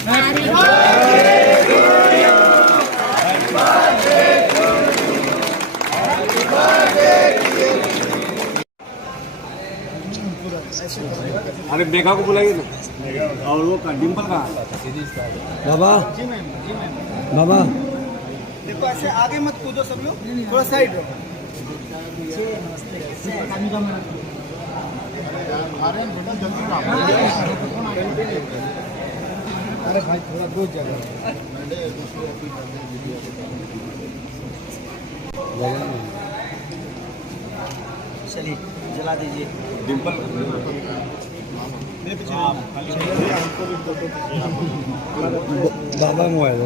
अरे मेघा को बुलाइए ना। और वो डिम्पल कहाँ? बाबा बाबा देखो ऐसे आगे मत कूदो सब लोग, थोड़ा साइड रहो। अरे भाई थोड़ा दूर जगह चलिए जला दीजिए। डिम्पल बाबा मोबाइल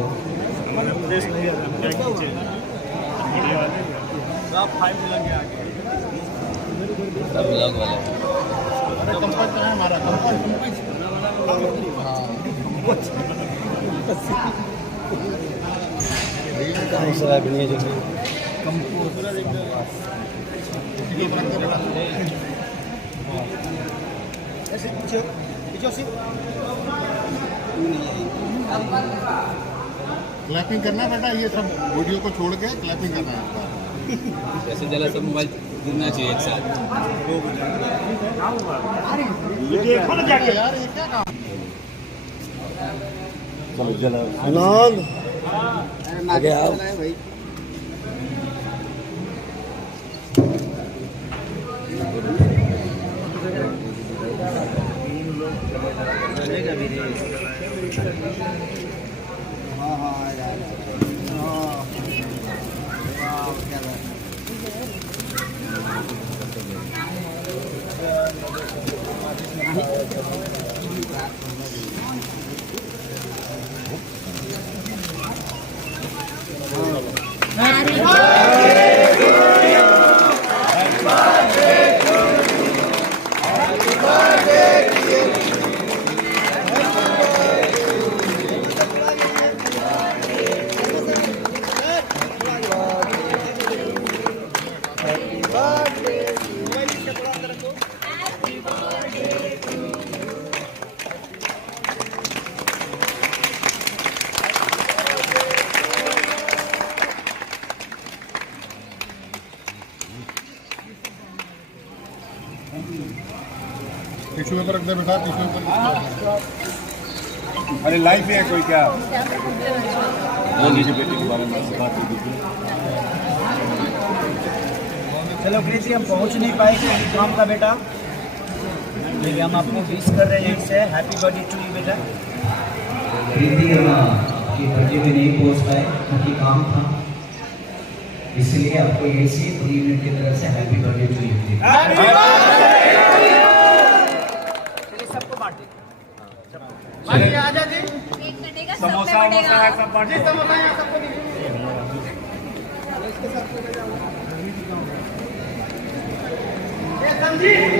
क्लैपिंग करना बेटा, ये सब वीडियो को छोड़ के क्लैपिंग करना है। जैसे जला सब मोबाइल गिरना चाहिए एक साथ। यार ये क्या काम? चलो जला आनंद आगे आओ। भाई हाँ हाँ क्या बात टिश्यू पेपर रख दे बेटा, टिश्यू पेपर। अरे लाइव में है कोई क्या? वो नीचे बेटे के बारे में बात कीजिए। चलो कृति हम पहुंच नहीं पाएंगे काम का बेटा, लेकिन हम आपको विश कर रहे हैं यहीं से। हैप्पी बर्थडे टू यू बेटा। कृति की बर्थडे में नहीं पहुंच पाए क्योंकि काम था, इसलिए आपको यहीं से 3 मिनट की तरफ से हैप्पी बर्थडे टू यू। सबको बांट दे। केक कटेगा, सब में बटेगा। सब बांट दो। संजीत